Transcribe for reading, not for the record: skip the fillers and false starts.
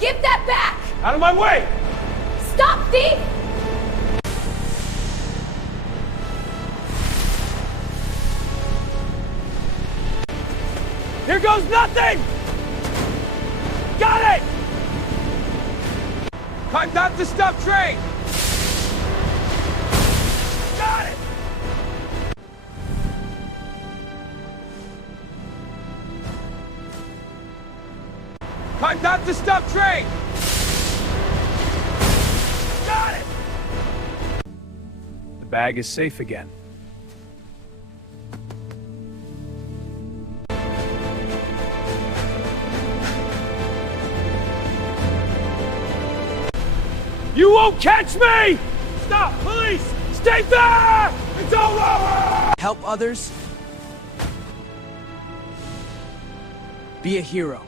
Give that back! Out of my way! Stop, thief! Here goes nothing! Got it! Time not to stop train! Got it! Time not to stop train! Got it! The bag is safe again. You won't catch me! Stop! Police! Stay back! It's all over! Help others. Be a hero.